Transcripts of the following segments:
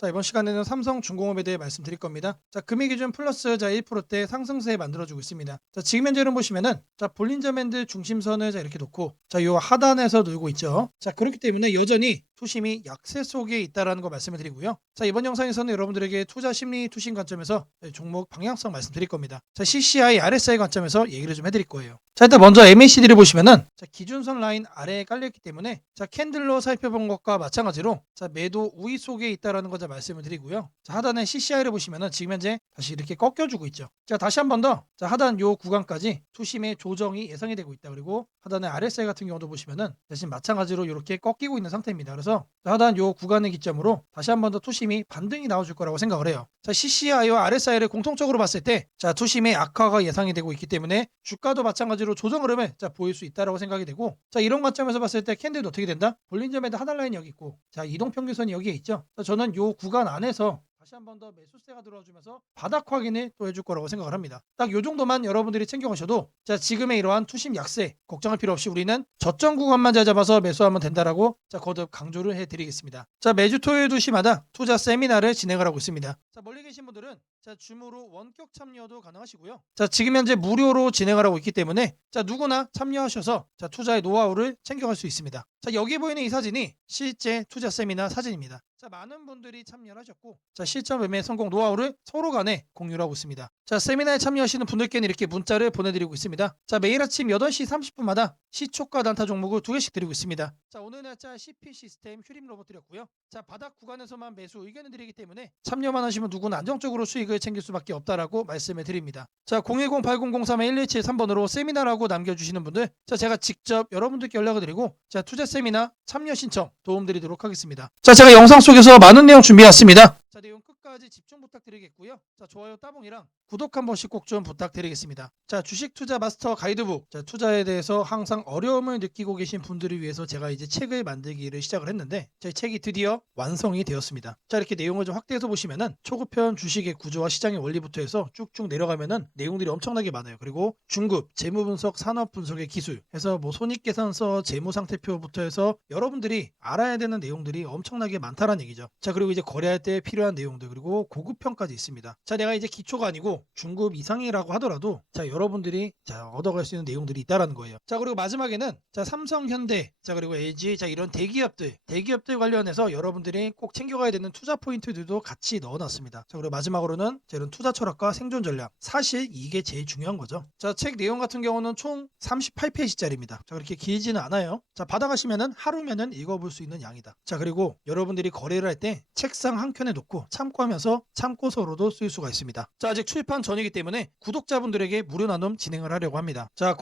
자, 이번 시간에는 삼성중공업에 대해 말씀드릴 겁니다. 자, 금리기준 플러스 1%대 상승세 만들어주고 있습니다. 자, 지금 현재로 보시면은 자, 볼린저 밴드 중심선을 이렇게 놓고 자, 요 하단에서 놀고 있죠. 자, 그렇기 때문에 여전히 투심이 약세 속에 있다라는 거 말씀을 드리고요. 자, 이번 영상에서는 여러분들에게 투자 심리 투심 관점에서 종목 방향성 말씀드릴 겁니다. 자, CCI, RSI 관점에서 얘기를 좀 해드릴 거예요. 자, 일단 먼저 MACD를 보시면은 자, 기준선 라인 아래에 깔려있기 때문에 자, 캔들로 살펴본 것과 마찬가지로 자, 매도 우위 속에 있다라는 거 말씀을 드리고요. 자, 하단에 CCI를 보시면은 지금 현재 다시 이렇게 꺾여주고 있죠. 자, 다시 한 번 더 자, 하단 요 구간까지 투심의 조정이 예상이 되고 있다. 그리고 하단에 RSI 같은 경우도 보시면은 대신 마찬가지로 이렇게 꺾이고 있는 상태입니다. 그래서 하단 요 구간의 기점으로 다시 한 번 더 투심이 반등이 나와줄 거라고 생각을 해요. 자, CCI와 RSI를 공통적으로 봤을 때 자, 투심의 악화가 예상이 되고 있기 때문에 주가도 마찬가지로 조정 흐름을 자, 보일 수 있다라고 생각이 되고 자, 이런 관점에서 봤을 때 캔들도 어떻게 된다? 볼린저 밴드 하단 라인이 여기 있고 자, 이동평균선이 여기에 있죠. 자, 저는 요 구간 안에서 다시 한 번 더 매수세가 들어와주면서 바닥 확인을 또 해줄 거라고 생각을 합니다. 딱 요 정도만 여러분들이 챙겨가셔도 자, 지금의 이러한 투심 약세 걱정할 필요 없이 우리는 저점 구간만 잘 잡아서 매수하면 된다라고 자, 거듭 강조를 해드리겠습니다. 자, 매주 토요일 2시마다 투자 세미나를 진행을 하고 있습니다. 자, 멀리 계신 분들은 자, 줌으로 원격 참여도 가능하시고요. 자, 지금 현재 무료로 진행을 하고 있기 때문에 자, 누구나 참여하셔서 자, 투자의 노하우를 챙겨갈 수 있습니다. 자, 여기 보이는 이 사진이 실제 투자 세미나 사진입니다. 자, 많은 분들이 참여를 하셨고 자, 실전 매매 성공 노하우를 서로 간에 공유를 하고 있습니다. 자, 세미나에 참여하시는 분들께는 이렇게 문자를 보내드리고 있습니다. 자, 매일 아침 8시 30분마다 시초가 단타 종목을 2개씩 드리고 있습니다. 자, 오늘 날짜 CP 시스템 휴림 로봇 드렸고요. 자, 바닥 구간에서만 매수 의견을 드리기 때문에 참여만 하시면 누구나 안정적으로 수익을 챙길 수밖에 없다라고 말씀을 드립니다. 자, 010-8003-1173번으로 세미나라고 남겨주시는 분들 자, 제가 직접 여러분들께 연락을 드리고 자, 투자 세미나 참여 신청 도움드리도록 하겠습니다. 자, 제가 영상 속에서 많은 내용 준비해왔습니다. 자, 내용 끝까지 집중 부탁드리겠고요. 자, 좋아요 따봉이랑 구독 한 번씩 꼭 좀 부탁드리겠습니다. 자, 주식 투자 마스터 가이드북. 자, 투자에 대해서 항상 어려움을 느끼고 계신 분들을 위해서 제가 이제 책을 만들기를 시작을 했는데 제 책이 드디어 완성이 되었습니다. 자, 이렇게 내용을 좀 확대해서 보시면은 초급편 주식의 구조와 시장의 원리부터 해서 쭉쭉 내려가면은 내용들이 엄청나게 많아요. 그리고 중급, 재무 분석, 산업 분석의 기술 해서 뭐 손익계산서, 재무 상태표부터 해서 여러분들이 알아야 되는 내용들이 엄청나게 많다라는 얘기죠. 자, 그리고 이제 거래할 때 필요한 내용들 그리고 고급편까지 있습니다. 자, 내가 이제 기초가 아니고 중급 이상이라고 하더라도 자, 여러분들이 자, 얻어갈 수 있는 내용들이 있다라는 거예요. 자, 그리고 마지막에는 자, 삼성, 현대, 자, 그리고 LG 자, 이런 대기업들 관련해서 여러분들이 꼭 챙겨가야 되는 투자 포인트들도 같이 넣어놨습니다. 자, 그리고 마지막으로는 자, 이런 투자 철학과 생존 전략. 사실 이게 제일 중요한 거죠. 자, 책 내용 같은 경우는 총 38페이지짜리입니다. 자, 그렇게 길지는 않아요. 자, 받아가시면은 하루면은 읽어볼 수 있는 양이다. 자, 그리고 여러분들이 거래를 할 때 책상 한 켠에 놓고 참고하면서 참고서로도 쓸 수가 있습니다. 자, 아직 출판 전이기 때문에 구독자분들에게 무료 나눔 진행을 하려고 합니다. 자,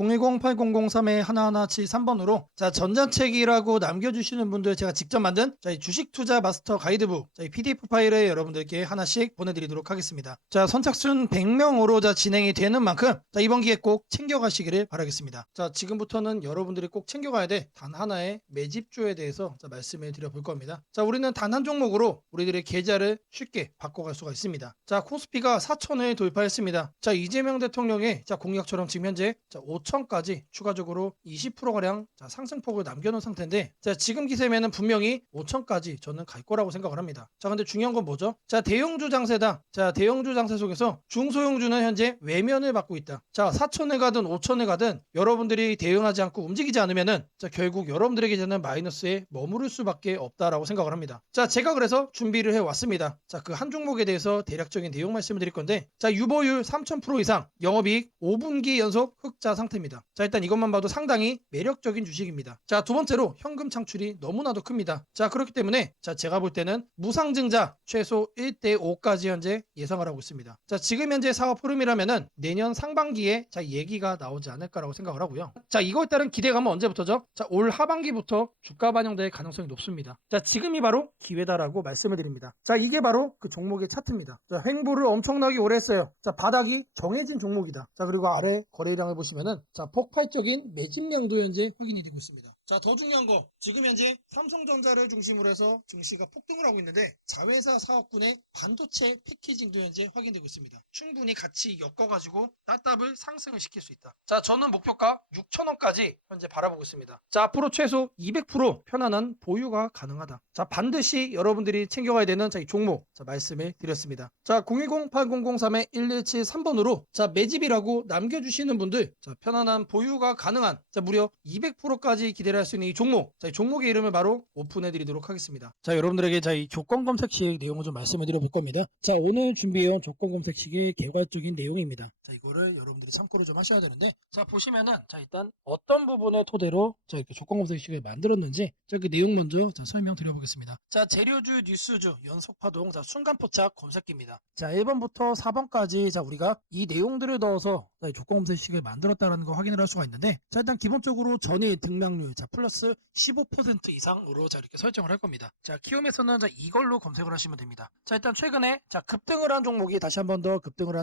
010-8003-1173번으로 자, 전자책이라고 남겨주시는 분들 제가 직접 만든 자, 이 주식 투자 마스터 가이드북 자, 이 PDF 파일을 여러분들께 하나씩 보내드리도록 하겠습니다. 자, 선착순 100명으로 자, 진행이 되는 만큼 자, 이번 기회 꼭 챙겨가시기를 바라겠습니다. 자, 지금부터는 여러분들이 꼭 챙겨가야 돼 단 하나의 매집주에 대해서 자, 말씀을 드려볼 겁니다. 자, 우리는 단 한 종목으로 우리들의 계좌를 쉽게 바꿔갈 수가 있습니다. 자, 코스피가 4천을 돌파했습니다. 자, 이재명 대통령의 자, 공약처럼 지금 현재 자, 5천까지 추가적으로 20%가량 자, 상승폭을 남겨놓은 상태인데 자, 지금 기세면은 분명히 5천까지 저는 갈 거라고 생각을 합니다. 자, 근데 중요한 건 뭐죠? 자, 대형주 장세다. 자, 대형주 장세 속에서 중소형주는 현재 외면을 받고 있다. 자, 4천에 가든 5천에 가든 여러분들이 대응하지 않고 움직이지 않으면은 자, 결국 여러분들에게 되는 마이너스에 머무를 수밖에 없다라고 생각을 합니다. 자, 제가 그래서 준비를 해왔습니다. 자, 그 한 종목에 대해서 대략적인 내용 말씀을 드릴 건데 자, 유보율 3000% 이상 영업이익 5분기 연속 흑자 상태입니다. 자, 일단 이것만 봐도 상당히 매력적인 주식입니다. 자, 두 번째로 현금 창출이 너무나도 큽니다. 자, 그렇기 때문에 자, 제가 볼 때는 무상증자 최소 1대5까지 현재 예상을 하고 있습니다. 자, 지금 현재 사업 흐름이라면은 내년 상반기에 자, 얘기가 나오지 않을까라고 생각을 하고요. 자, 이거에 따른 기대감은 언제부터죠? 자, 올 하반기부터 주가 반영될 가능성이 높습니다. 자, 지금이 바로 기회다라고 말씀을 드립니다. 자, 이게 바로 그 종목의 차트입니다. 자, 횡보를 엄청나게 오래 했어요. 자, 바닥이 정해진 종목이다. 자, 그리고 아래 거래량을 보시면은 자, 폭발적인 매집량도 현재 확인이 되고 있습니다. 자, 더 중요한 거. 지금 현재 삼성전자를 중심으로 해서 증시가 폭등을 하고 있는데 자회사 사업군의 반도체 패키징도 현재 확인되고 있습니다. 충분히 같이 엮어가지고 따따블 상승을 시킬 수 있다. 자, 저는 목표가 6,000원까지 현재 바라보고 있습니다. 자, 앞으로 최소 200% 편안한 보유가 가능하다. 자, 반드시 여러분들이 챙겨가야 되는 이 종목 말씀을 드렸습니다. 자, 010-8003-1173번으로 매집이라고 남겨주시는 분들 편안한 보유가 가능한 무려 200%까지 기대를 할 수 있는 이 종목, 이 종목의 이름을 바로 오픈해 드리도록 하겠습니다. 자, 여러분들에게 이 조건 검색식 내용을 좀 말씀을 드려볼 겁니다. 자, 오늘 준비해온 조건 검색식의 개괄적인 내용입니다. 자, 이거를 여러분들이 참고를 좀 하셔야 되는데, 자, 보시면은 일단 어떤 부분을 토대로 이렇게 조건 검색식을 만들었는지 그 내용 먼저 설명드려보겠습니다. 자, 재료주, 뉴스주, 연속파동, 순간포착 검색기입니다. 자, 1번부터 4번까지 우리가 이 내용들을 넣어서 조건 검색식을 만들었다는 거 확인을 할 수가 있는데, 자, 일단 기본적으로 전일 등락률 플러스 15% 이상으로 이렇게 설정을 할 겁니다. 자, 키움에서는 이걸로 검색을 하시면 됩니다. 자, 일단 최근에 급등을 한 종목이 다시 한 번 더 급등을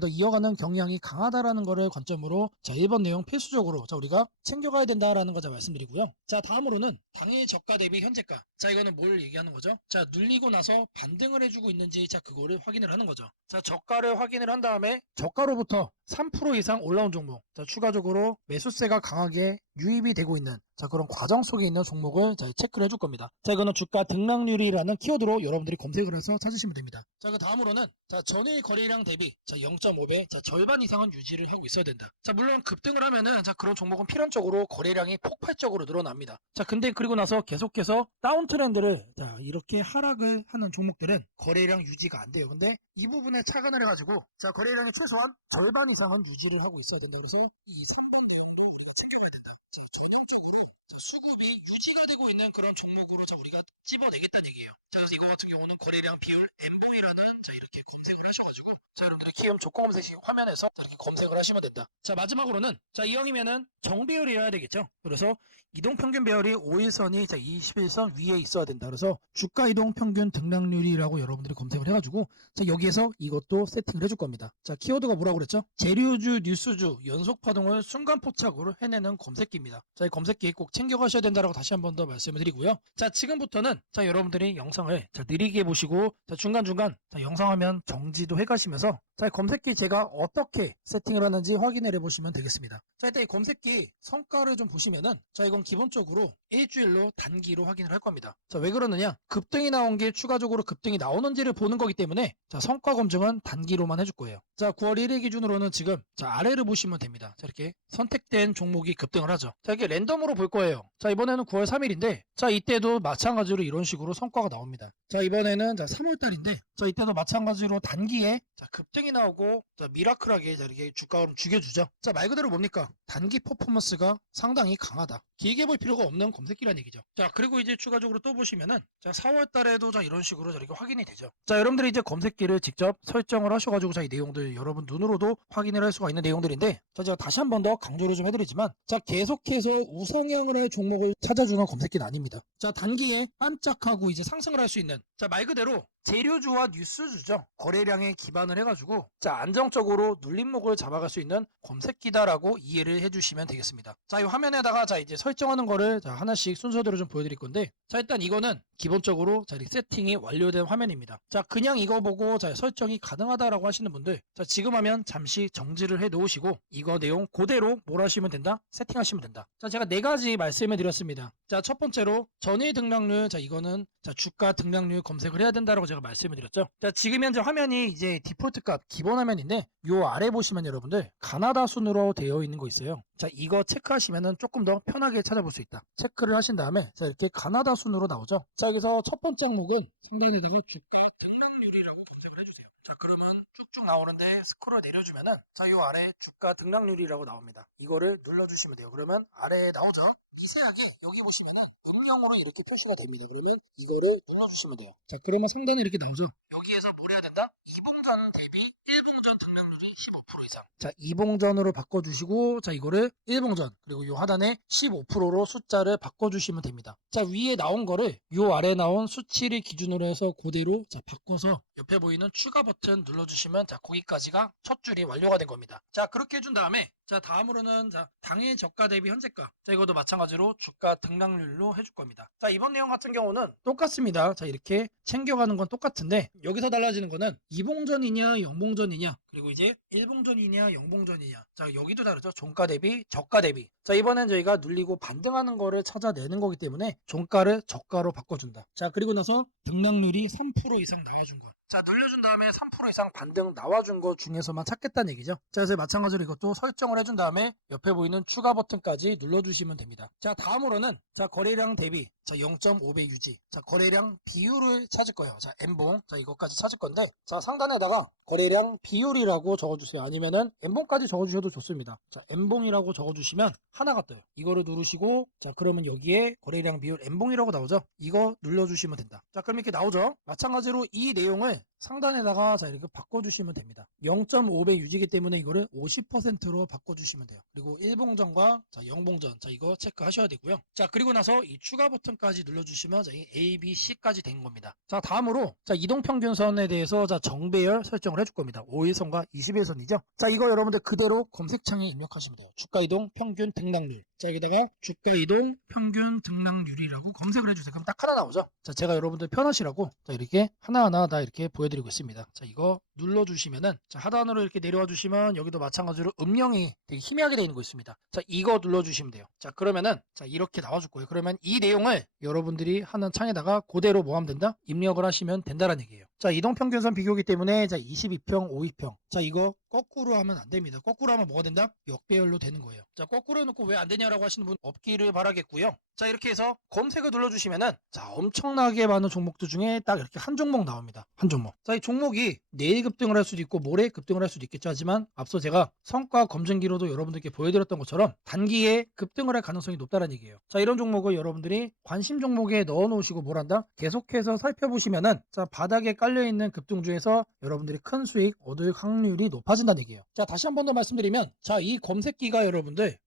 더 이어가는 경향이 강하다라는 거를 관점으로 1번 내용 필수적으로 우리가 챙겨가야 된다라는 거 말씀드리고요. 자, 다음으로는 당일 저가 대비 현재가. 자, 이거는 뭘 얘기하는 거죠? 자, 눌리고 나서 반등을 해주고 있는지 그거를 확인을 하는 거죠. 자, 저가를 확인을 한 다음에 저가로부터 3% 이상 올라온 종목, 추가적으로 매수세가 강하게 유입이 되고 있는 그런 과정 속에 있는 종목을 체크를 해줄 겁니다. 자, 이거는 주가 등락률이라는 키워드로 여러분들이 검색을 해서 찾으시면 됩니다. 자, 그 다음으로는 전일 거래량 대비 0.5배 절반 이상은 유지를 하고 있어야 된다. 자, 물론 급등을 하면은 그런 종목은 필연적으로 거래량이 폭발적으로 늘어납니다. 자, 근데 그리고 나서 계속해서 다운 트렌드를 이렇게 하락을 하는 종목들은 거래량 유지가 안 돼요. 근데 이 부분에 착안을 해가지고 거래량의 최소한 절반 이상은 유지를 하고 있어야 된다. 그래서 이 3번 내용도 우리가 챙겨가야 된다. 자, 전형적으로 수급이 유지가 되고 있는 그런 종목으로 우리가 찝어내겠다는 얘기예요. 자, 그래서 이거 같은 경우는 거래량 비율 MV라는 이렇게 검색을 하셔가지고 여러분들의 키움 조건 검색식 화면에서 이렇게 검색을 하시면 된다. 자, 마지막으로는 이형이면은 정배열이어야 되겠죠. 그래서 이동평균 배열이 5일선이 21선 위에 있어야 된다. 그래서 주가 이동평균 등락률이라고 여러분들이 검색을 해가지고 여기에서 이것도 세팅을 해줄 겁니다. 자, 키워드가 뭐라고 그랬죠? 재료주, 뉴스주, 연속파동을 순간포착으로 해내는 검색기입니다. 자, 이 검색기 꼭 챙겨가셔야 된다라고 다시 한 번 더 말씀을 드리고요. 자, 지금부터는 여러분들이 영상을 느리게 보시고 중간중간 영상 화면 정지도 해가시면서 검색기 제가 어떻게 세팅을 하는지 확인을 해보시면 되겠습니다. 자, 일단 이 검색기 성과를 좀 보시면은 이건 기본적으로 일주일로 단기로 확인을 할 겁니다. 자, 왜 그러느냐? 급등이 나온 게 추가적으로 급등이 나오는지를 보는 거기 때문에 성과 검증은 단기로만 해줄 거예요. 자, 9월 1일 기준으로는 지금 아래를 보시면 됩니다. 자, 이렇게 선택된 종목이 급등을 하죠. 자, 이렇게 랜덤으로 볼 거예요. 자, 이번에는 9월 3일인데 이때도 마찬가지로 이런 식으로 성과가 나옵니다. 자, 이번에는 3월 달인데 이때도 마찬가지로 단기에 급등이 나오고 미라클하게 이렇게 주가를 죽여주죠. 자, 말 그대로 뭡니까? 단기 퍼포먼스가 상당히 강하다. 길게 볼 필요가 없는 검색기라는 얘기죠. 자, 그리고 이제 추가적으로 또 보시면은 4월 달에도 이런 식으로 이렇게 확인이 되죠. 자, 여러분들이 이제 검색기를 직접 설정을 하셔가지고 이 내용들 여러분 눈으로도 확인을 할 수가 있는 내용들인데, 제가 다시 한 번 더 강조를 좀 해드리지만, 계속해서 우상향을 할 종목을 찾아주는 검색기는 아닙니다. 자, 단기에 반짝하고 이제 상승을 할 수 있는, 말 그대로 재료주와 뉴스주죠. 거래량에 기반을 해가지고 안정적으로 눌림목을 잡아갈 수 있는 검색기다라고 이해를 해주시면 되겠습니다. 자, 이 화면에다가 이제 설정하는 거를 하나씩 순서대로 좀 보여드릴 건데, 일단 이거는 기본적으로 이렇게 세팅이 완료된 화면입니다. 자, 그냥 이거 보고 설정이 가능하다라고 하시는 분들, 지금 하면 잠시 정지를 해 놓으시고 이거 내용 그대로 뭘 하시면 된다? 세팅하시면 된다. 자, 제가 네 가지 말씀을 드렸습니다. 자, 첫 번째로 전일 등락률, 이거는 주가 등락률 검색을 해야 된다라고 제가 말씀을 드렸죠. 자, 지금 현재 화면이 이제 디폴트 값 기본 화면인데 요 아래 보시면 여러분들 가나다 순으로 되어 있는 거 있어요. 자, 이거 체크하시면은 조금 더 편하게 찾아볼 수 있다. 체크를 하신 다음에 이렇게 가나다 순으로 나오죠. 자, 여기서 첫 번째 항목은 상단에다가 주가 등락률이라고 검색을 해주세요. 자, 그러면 쭉쭉 나오는데 스크롤 내려주면은 요 아래 주가 등락률이라고 나옵니다. 이거를 눌러주시면 돼요. 그러면 아래에 나오죠. 미세하게 여기 보시면은 물량으로 이렇게 표시가 됩니다. 그러면 이거를 눌러주시면 돼요. 자, 그러면 상단에 이렇게 나오죠. 여기에서 뭘 해야 된다? 2분전 대비 1분전 등락률이 이상. 자, 이봉전으로 바꿔주시고, 자, 이거를 일봉전, 그리고 이 하단에 15%로 숫자를 바꿔주시면 됩니다. 자, 위에 나온 거를 이 아래 나온 수치를 기준으로 해서 그대로 자, 바꿔서 옆에 보이는 추가 버튼 눌러주시면 자, 거기까지가 첫 줄이 완료가 된 겁니다. 자, 그렇게 해준 다음에 자, 다음으로는 자, 당일 저가 대비 현재가. 자, 이것도 마찬가지로 주가 등락률로 해줄 겁니다. 자, 이번 내용 같은 경우는 똑같습니다. 자, 이렇게 챙겨가는 건 똑같은데 여기서 달라지는 거는 이봉전이냐 영봉전이냐 그리고 이제 일봉전이냐 영봉전이냐. 자, 여기도 다르죠. 종가 대비 저가 대비. 자, 이번엔 저희가 눌리고 반등하는 거를 찾아내는 거기 때문에 종가를 저가로 바꿔준다. 자, 그리고 나서 등락률이 3% 이상 나와준 거. 자, 눌려준 다음에 3% 이상 반등 나와준 거 중에서만 찾겠다는 얘기죠. 자, 그래서 마찬가지로 이것도 설정을 해준 다음에 옆에 보이는 추가 버튼까지 눌러주시면 됩니다. 자, 다음으로는 자, 거래량 대비 자, 0.5배 유지. 자, 거래량 비율을 찾을 거예요. 자, N봉. 자, 이것까지 찾을 건데 자, 상단에다가 거래량 비율이라고 적어주세요. 아니면은 N봉까지 적어주셔도 좋습니다. 자, N봉이라고 적어주시면 하나가 떠요. 이거를 누르시고 자, 그러면 여기에 거래량 비율 N봉이라고 나오죠. 이거 눌러주시면 된다. 자, 그럼 이렇게 나오죠. 마찬가지로 이 내용을 상단에다가 자, 이렇게 바꿔주시면 됩니다. 0.5배 유지기 때문에 이거를 50%로 바꿔주시면 돼요. 그리고 1봉전과 자, 0봉전. 자, 이거 체크하셔야 되고요. 자, 그리고 나서 이 추가 버튼까지 눌러주시면 자, 이 A, B, C까지 된 겁니다. 자, 다음으로 자, 이동평균선에 대해서 자, 정배열 설정을 해줄 겁니다. 5일선과 20일선이죠. 자, 이거 여러분들 그대로 검색창에 입력하시면 돼요. 주가이동 평균 등락률. 자, 여기다가 주가이동 평균 등락률이라고 검색을 해주세요. 그럼 딱 하나 나오죠. 자, 제가 여러분들 편하시라고 자, 이렇게 하나하나 다 이렇게 보여드리고 있습니다. 자, 이거 눌러주시면은 자, 하단으로 이렇게 내려와 주시면 여기도 마찬가지로 음영이 되게 희미하게 되어 있는 거 있습니다. 자, 이거 눌러주시면 돼요. 자, 그러면은 자, 이렇게 나와줄 거예요. 그러면 이 내용을 여러분들이 하는 창에다가 그대로 뭐 하면 된다? 입력을 하시면 된다는 얘기예요. 자, 이동평균선 비교기 때문에 자, 22평, 52평. 자, 이거 거꾸로 하면 안 됩니다. 거꾸로 하면 뭐가 된다? 역배열로 되는 거예요. 자, 거꾸로 해놓고 왜 안 되냐라고 하시는 분 없기를 바라겠고요. 자, 이렇게 해서 검색을 눌러주시면은 자, 엄청나게 많은 종목들 중에 딱 이렇게 한 종목 나옵니다. 한 종목. 자, 이 종목이 내일 급등을 할 수도 있고 모레 급등을 할 수도 있겠죠. 하지만 앞서 제가 성과 검증기로도 여러분들께 보여드렸던 것처럼 단기에 급등을 할 가능성이 높다는 얘기예요. 자, 이런 종목을 여러분들이 관심 종목에 넣어 놓으시고 뭘 한다? 계속해서 살펴보시면은 자, 바닥에 깔려있는 급등 중에서 여러분들이 큰 수익 얻을 확률이 높아진다는 얘기예요. 자, 다시 한 번 더 말씀드리면 자, 이 검색기가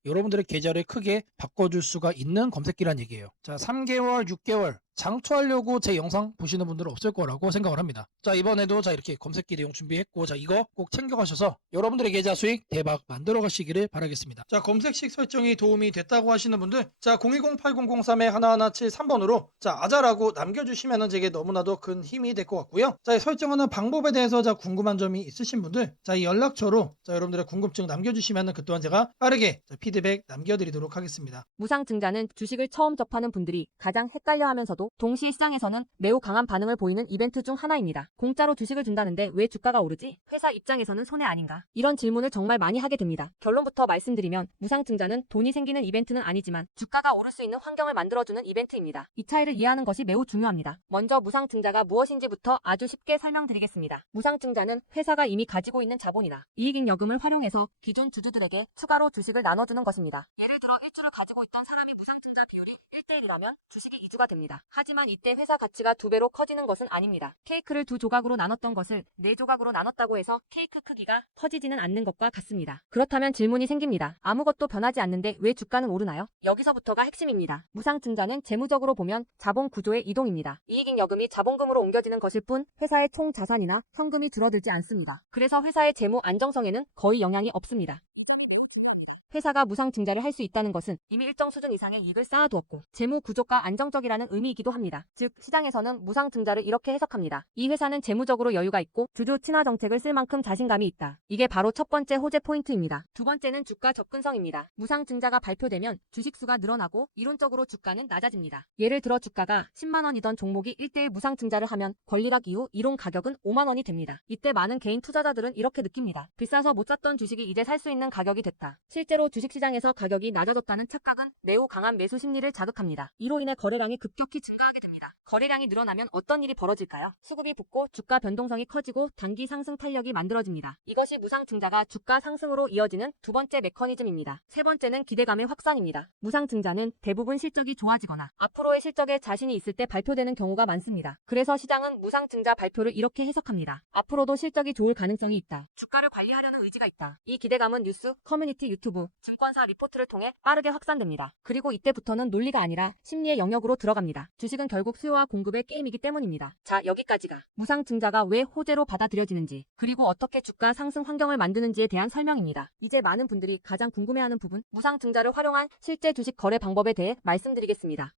여러분들의 계좌를 크게 바꿔줄 수가 있는 검색기란 얘기예요. 자, 3개월, 6개월 장투하려고 제 영상 보시는 분들은 없을 거라고 생각을 합니다. 자, 이번에도 자, 이렇게 검색기 내용 준비했고 자, 이거 꼭 챙겨가셔서 여러분들의 계좌 수익 대박 만들어 가시기를 바라겠습니다. 자, 검색식 설정이 도움이 됐다고 하시는 분들 자, 010-8003-1173번으로 자, 아자라고 남겨주시면 제게 너무나도 큰 힘이 될 것 같고요. 자, 이 설정하는 방법에 대해서 자, 궁금한 점이 있으신 분들 자, 이 연락처로 자, 여러분들의 궁금증 남겨주시면 그 또한 제가 빠르게 자, 피드백 남겨드리도록 하겠습니다. 무상증자는 주식을 처음 접하는 분들이 가장 헷갈려하면서도 동시에 시장에서는 매우 강한 반응을 보이는 이벤트 중 하나입니다. 공짜로 주식을 준다는데 왜 주가가 오르지? 회사 입장에서는 손해 아닌가? 이런 질문을 정말 많이 하게 됩니다. 결론부터 말씀드리면 무상증자는 돈이 생기는 이벤트는 아니지만 주가가 오를 수 있는 환경을 만들어주는 이벤트입니다. 이 차이를 이해하는 것이 매우 중요합니다. 먼저 무상증자가 무엇인지부터 아주 쉽게 설명드리겠습니다. 무상증자는 회사가 이미 가지고 있는 자본이나 이익잉여금을 활용해서 기존 주주들에게 추가로 주식을 나눠주는 것입니다. 예를 들어 1주를 가지고 있던 사람이 무상증자 비율이 1대1이라면 주식이 2주가 됩니다. 하지만 이때 회사 가치가 2배로 커지는 것은 아닙니다. 케이크를 2조각으로 나눴던 것을 4조각으로 나눴다고 해서 케이크 크기가 커지지는 않는 것과 같습니다. 그렇다면 질문이 생깁니다. 아무것도 변하지 않는데 왜 주가는 오르나요? 여기서부터가 핵심입니다. 무상증자는 재무적으로 보면 자본 구조의 이동입니다. 이익잉여금이 자본금으로 옮겨지는 것일 뿐 회사의 총 자산이나 현금이 줄어들지 않습니다. 그래서 회사의 재무 안정성에는 거의 영향이 없습니다. 회사가 무상증자를 할 수 있다는 것은 이미 일정 수준 이상의 이익을 쌓아두었고 재무 구조가 안정적이라는 의미이기도 합니다. 즉 시장에서는 무상증자를 이렇게 해석합니다. 이 회사는 재무적으로 여유가 있고 주주 친화 정책을 쓸 만큼 자신감이 있다. 이게 바로 첫 번째 호재 포인트입니다. 두 번째는 주가 접근성입니다. 무상증자가 발표되면 주식수가 늘어나고 이론적으로 주가는 낮아집니다. 예를 들어 주가가 10만원이던 종목이 1대1 무상증자를 하면 권리락 이후 이론 가격은 5만원이 됩니다. 이때 많은 개인 투자자들은 이렇게 느낍니다. 비싸서 못 샀던 주식이 이제 살 수 있는 가격이 됐다. 실제로 실제로 주식시장에서 가격이 낮아졌다는 착각은 매우 강한 매수 심리를 자극합니다. 이로 인해 거래량이 급격히 증가하게 됩니다. 거래량이 늘어나면 어떤 일이 벌어질까요? 수급이 붙고 주가 변동성이 커지고 단기 상승 탄력이 만들어집니다. 이것이 무상증자가 주가 상승으로 이어지는 두 번째 메커니즘입니다. 세 번째는 기대감의 확산입니다. 무상증자는 대부분 실적이 좋아지거나 앞으로의 실적에 자신이 있을 때 발표되는 경우가 많습니다. 그래서 시장은 무상증자 발표를 이렇게 해석합니다. 앞으로도 실적이 좋을 가능성이 있다. 주가를 관리하려는 의지가 있다. 이 기대감은 뉴스, 커뮤니티, 유튜브, 증권사 리포트를 통해 빠르게 확산됩니다. 그리고 이때부터는 논리가 아니라 심리의 영역으로 들어갑니다. 주식은 결국 수요와 공급의 게임이기 때문입니다. 자, 여기까지가 무상증자가 왜 호재로 받아들여지는지, 그리고 어떻게 주가 상승 환경을 만드는지에 대한 설명입니다. 이제 많은 분들이 가장 궁금해하는 부분, 무상증자를 활용한 실제 주식 거래 방법에 대해 말씀드리겠습니다.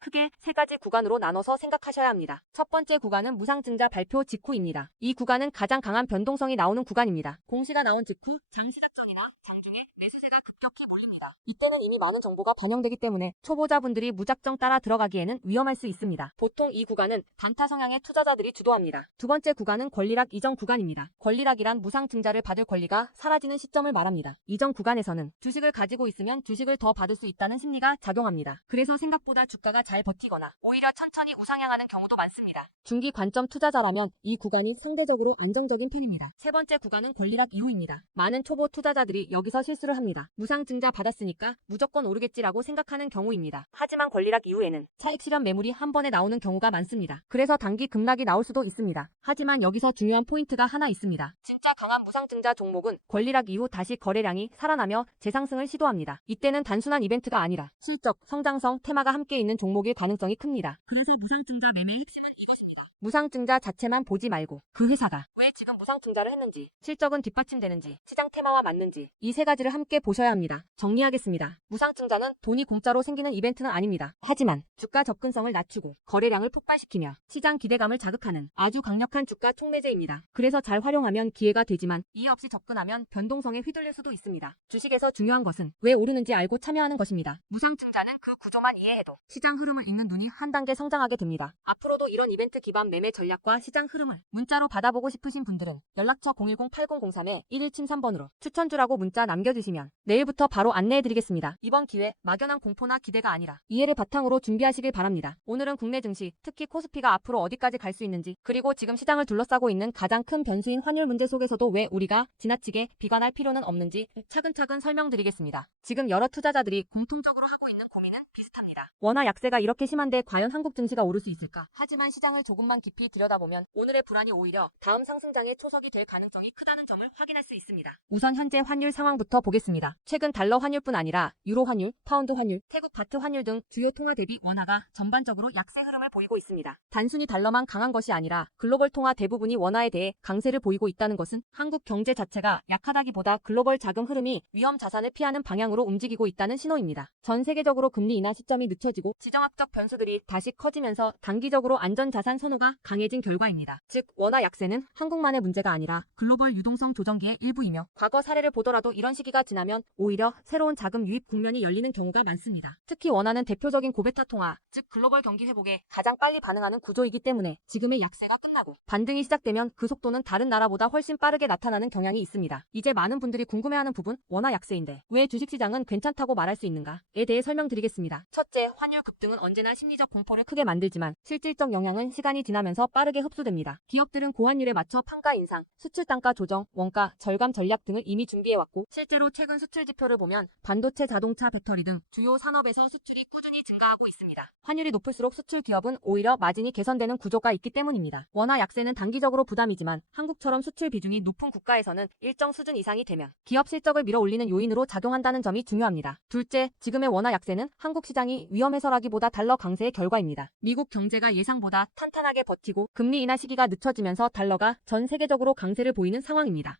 크게 세 가지 구간으로 나눠서 생각하셔야 합니다. 첫 번째 구간은 무상증자 발표 직후입니다. 이 구간은 가장 강한 변동성이 나오는 구간입니다. 공시가 나온 직후 장 시작 전이나 장중에 매수세가 급격히 몰립니다. 이때는 이미 많은 정보가 반영되기 때문에 초보자분들이 무작정 따라 들어가기에는 위험할 수 있습니다. 보통 이 구간은 단타 성향의 투자자들이 주도합니다. 두 번째 구간은 권리락 이전 구간입니다. 권리락이란 무상증자를 받을 권리가 사라지는 시점을 말합니다. 이전 구간에서는 주식을 가지고 있으면 주식을 더 받을 수 있다는 심리가 작용합니다. 그래서 생각보다 주가가 잘 버티거나 오히려 천천히 우상향하는 경우도 많습니다. 중기 관점 투자자라면 이 구간이 상대적으로 안정적인 편입니다. 세 번째 구간은 권리락 이후입니다. 많은 초보 투자자들이 여기서 실수를 합니다. 무상증자 받았으니까 무조건 오르겠지라고 생각하는 경우입니다. 하지만 권리락 이후에는 차익 실현 매물이 한 번에 나오는 경우가 많습니다. 그래서 단기 급락이 나올 수도 있습니다. 하지만 여기서 중요한 포인트가 하나 있습니다. 진짜 강한 무상증자 종목은 권리락 이후 다시 거래량이 살아나며 재상승을 시도합니다. 이때는 단순한 이벤트가 아니라 실적, 성장성, 테마가 함께 있는 종목일 가능성이 큽니다. 그래서 무상증자 매매의 핵심은 이것입니다. 무상증자 자체만 보지 말고 그 회사가 왜 지금 무상증자를 했는지, 실적은 뒷받침되는지, 시장 테마와 맞는지 이 세 가지를 함께 보셔야 합니다. 정리하겠습니다. 무상증자는 돈이 공짜로 생기는 이벤트는 아닙니다. 하지만 주가 접근성을 낮추고 거래량을 폭발시키며 시장 기대감을 자극하는 아주 강력한 주가 촉매제입니다. 그래서 잘 활용하면 기회가 되지만 이해 없이 접근하면 변동성에 휘둘릴 수도 있습니다. 주식에서 중요한 것은 왜 오르는지 알고 참여하는 것입니다. 무상증자는 그 구조만 이해해도 시장 흐름을 읽는 눈이 한 단계 성장하게 됩니다. 앞으로도 이런 이벤트 기반 매매 전략과 시장 흐름을 문자로 받아보고 싶으신 분들은 연락처 010-8003-1173번으로 추천주라고 문자 남겨주시면 내일부터 바로 안내해드리겠습니다. 이번 기회 막연한 공포나 기대가 아니라 이해를 바탕으로 준비하시길 바랍니다. 오늘은 국내 증시, 특히 코스피가 앞으로 어디까지 갈 수 있는지, 그리고 지금 시장을 둘러싸고 있는 가장 큰 변수인 환율 문제 속에서도 왜 우리가 지나치게 비관할 필요는 없는지 차근차근 설명드리겠습니다. 지금 여러 투자자들이 공통적으로 하고 있는 고민은 비슷합니다. 원화 약세가 이렇게 심한데 과연 한국 증시가 오를 수 있을까? 하지만 시장을 조금만 깊이 들여다보면 오늘의 불안이 오히려 다음 상승장의 초석이 될 가능성이 크다는 점을 확인할 수 있습니다. 우선 현재 환율 상황부터 보겠습니다. 최근 달러 환율뿐 아니라 유로 환율, 파운드 환율, 태국 바트 환율 등 주요 통화 대비 원화가 전반적으로 약세 흐름을 보이고 있습니다. 단순히 달러만 강한 것이 아니라 글로벌 통화 대부분이 원화에 대해 강세를 보이고 있다는 것은 한국 경제 자체가 약하다기보다 글로벌 자금 흐름이 위험 자산을 피하는 방향으로 움직이고 있다는 신호입니다. 전 세계적으로 금리 인하 시점이 늦춰지고 지정학적 변수들이 다시 커지면서 단기적으로 안전자산 선호가 강해진 결과입니다. 즉 원화 약세는 한국만의 문제가 아니라 글로벌 유동성 조정기의 일부이며 과거 사례를 보더라도 이런 시기가 지나면 오히려 새로운 자금 유입 국면이 열리는 경우가 많습니다. 특히 원화는 대표적인 고베타 통화, 즉 글로벌 경기 회복에 가장 빨리 반응하는 구조이기 때문에 지금의 약세가 끝나고 반등이 시작되면 그 속도는 다른 나라보다 훨씬 빠르게 나타나는 경향이 있습니다. 이제 많은 분들이 궁금해하는 부분, 원화 약세인데 왜 주식시장은 괜찮다고 말할 수 있는가에 대해 설명드리겠습니다. 첫째, 환율 급등은 언제나 심리적 공포를 크게 만들지만 실질적 영향은 시간이 지나면서 빠르게 흡수됩니다. 기업들은 고환율에 맞춰 판가 인상, 수출 단가 조정, 원가 절감 전략 등을 이미 준비해왔고 실제로 최근 수출 지표를 보면 반도체, 자동차, 배터리 등 주요 산업에서 수출이 꾸준히 증가하고 있습니다. 환율이 높을수록 수출 기업은 오히려 마진이 개선되는 구조가 있기 때문입니다. 원화 약세는 단기적으로 부담이지만 한국처럼 수출 비중이 높은 국가에서는 일정 수준 이상이 되면 기업 실적을 밀어올리는 요인으로 작용한다는 점이 중요합니다. 둘째, 지금의 원화 약세는 한국 시장이 위험해서라기보다 달러 강세의 결과입니다. 미국 경제가 예상보다 탄탄하게 버티고 금리 인하 시기가 늦춰지면서 달러가 전 세계적으로 강세를 보이는 상황입니다.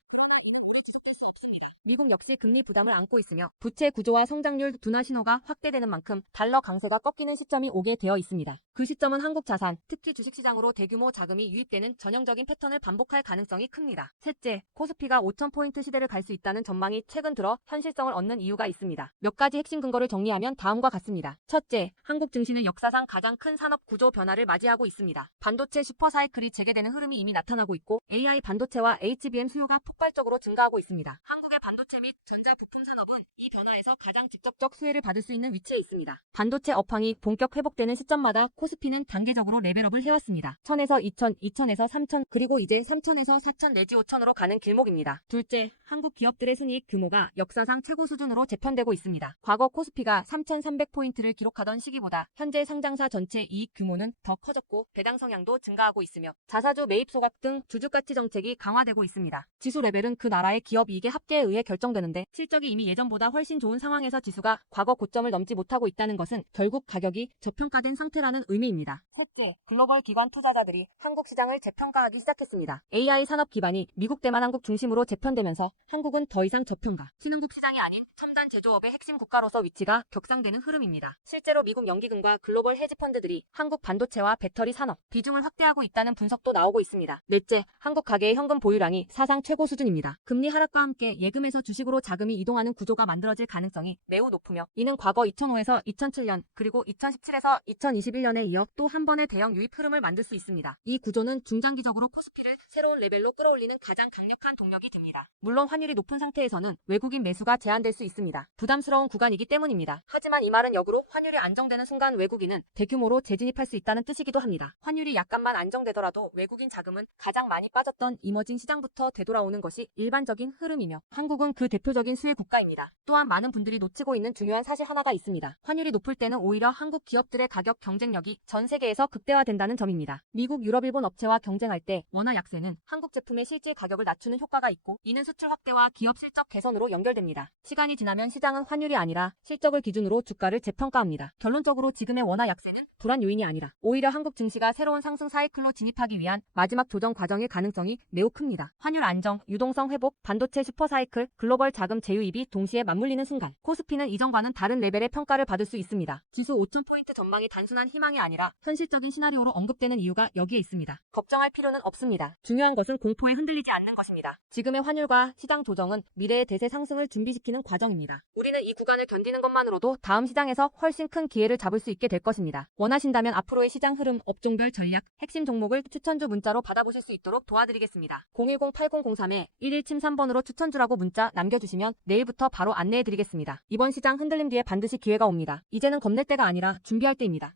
미국 역시 금리 부담을 안고 있으며 부채 구조와 성장률 둔화 신호가 확대되는 만큼 달러 강세가 꺾이는 시점이 오게 되어 있습니다. 그 시점은 한국 자산, 특히 주식시장으로 대규모 자금이 유입되는 전형적인 패턴을 반복할 가능성이 큽니다. 셋째, 코스피가 5,000포인트 시대를 갈 수 있다는 전망이 최근 들어 현실성을 얻는 이유가 있습니다. 몇 가지 핵심 근거를 정리하면 다음과 같습니다. 첫째, 한국 증시는 역사상 가장 큰 산업 구조 변화를 맞이하고 있습니다. 반도체 슈퍼사이클이 재개되는 흐름이 이미 나타나고 있고 AI 반도체와 HBM 수요가 폭발적으로 증가하고 있습니다. 한국의 반도체 반도체 및 전자부품 산업은 이 변화에서 가장 직접적 수혜를 받을 수 있는 위치에 있습니다. 반도체 업황이 본격 회복되는 시점마다 코스피는 단계적으로 레벨업을 해왔습니다. 1000에서 2000, 2000에서 3000, 그리고 이제 3000에서 4000 내지 5000으로 가는 길목입니다. 둘째, 한국 기업들의 순이익 규모가 역사상 최고 수준으로 재편되고 있습니다. 과거 코스피가 3300포인트를 기록하던 시기보다 현재 상장사 전체 이익 규모는 더 커졌고 배당 성향도 증가하고 있으며 자사주 매입 소각 등 주주가치 정책이 강화되고 있습니다. 지수 레벨은 그 나라의 기업 이익의 합계에 의해 결정되는데 실적이 이미 예전보다 훨씬 좋은 상황에서 지수가 과거 고점을 넘지 못하고 있다는 것은 결국 가격이 저평가된 상태라는 의미입니다. 셋째, 글로벌 기관 투자자들이 한국 시장을 재평가하기 시작했습니다. AI 산업 기반이 미국 대만 한국 중심으로 재편되면서 한국은 더 이상 저평가, 신흥국 시장이 아닌 첨단 제조업의 핵심 국가로서 위치가 격상되는 흐름입니다. 실제로 미국 연기금과 글로벌 헤지펀드들이 한국 반도체와 배터리 산업 비중을 확대하고 있다는 분석도 나오고 있습니다. 넷째, 한국 가계의 현금 보유량이 사상 최고 수준입니다. 금리 하락과 함께 예금에서 주식으로 자금이 이동하는 구조가 만들어질 가능성이 매우 높으며 이는 과거 2005에서 2007년 그리고 2017에서 2021년에 이어 또 한 번의 대형 유입 흐름을 만들 수 있습니다. 이 구조는 중장기적으로 코스피를 새로운 레벨로 끌어올리는 가장 강력한 동력이 됩니다. 물론 환율이 높은 상태에서는 외국인 매수가 제한될 수 있습니다. 부담스러운 구간이기 때문입니다. 하지만 이 말은 역으로 환율이 안정되는 순간 외국인은 대규모로 재진입할 수 있다는 뜻이기도 합니다. 환율이 약간만 안정되더라도 외국인 자금은 가장 많이 빠졌던 이머징 시장부터 되돌아오는 것이 일반적인 흐름이며 한국은 그 대표적인 수혜 국가입니다. 또한 많은 분들이 놓치고 있는 중요한 사실 하나가 있습니다. 환율이 높을 때는 오히려 한국 기업들의 가격 경쟁력이 전 세계에서 극대화된다는 점입니다. 미국, 유럽, 일본 업체와 경쟁할 때 원화 약세는 한국 제품의 실질 가격을 낮추는 효과가 있고 이는 수출 확대와 기업 실적 개선으로 연결됩니다. 시간이 지나면 시장은 환율이 아니라 실적을 기준으로 주가를 재평가합니다. 결론적으로 지금의 원화 약세는 불안 요인이 아니라 오히려 한국 증시가 새로운 상승 사이클로 진입하기 위한 마지막 조정 과정일 가능성이 매우 큽니다. 환율 안정, 유동성 회복, 반도체 슈퍼 사이클, 글로벌 자금 제휴입이 동시에 맞물리는 순간 코스피는 이전과는 다른 레벨의 평가를 받을 수 있습니다. 지수 5000포인트 전망이 단순한 희망이 아니라 현실적인 시나리오로 언급되는 이유가 여기에 있습니다. 걱정할 필요는 없습니다. 중요한 것은 공포에 흔들리지 않는 것입니다. 지금의 환율과 시장 조정은 미래의 대세 상승을 준비시키는 과정입니다. 우리는 이 구간을 견디는 것만으로도 다음 시장에서 훨씬 큰 기회를 잡을 수 있게 될 것입니다. 원하신다면 앞으로의 시장 흐름, 업종별 전략, 핵심 종목을 추천주 문자로 받아보실 수 있도록 도와드리겠습니다. 010-8003-1173번으로 추천주라고 문자 남겨주시면 내일부터 바로 안내해드리겠습니다. 이번 시장 흔들림 뒤에 반드시 기회가 옵니다. 이제는 겁낼 때가 아니라 준비할 때입니다.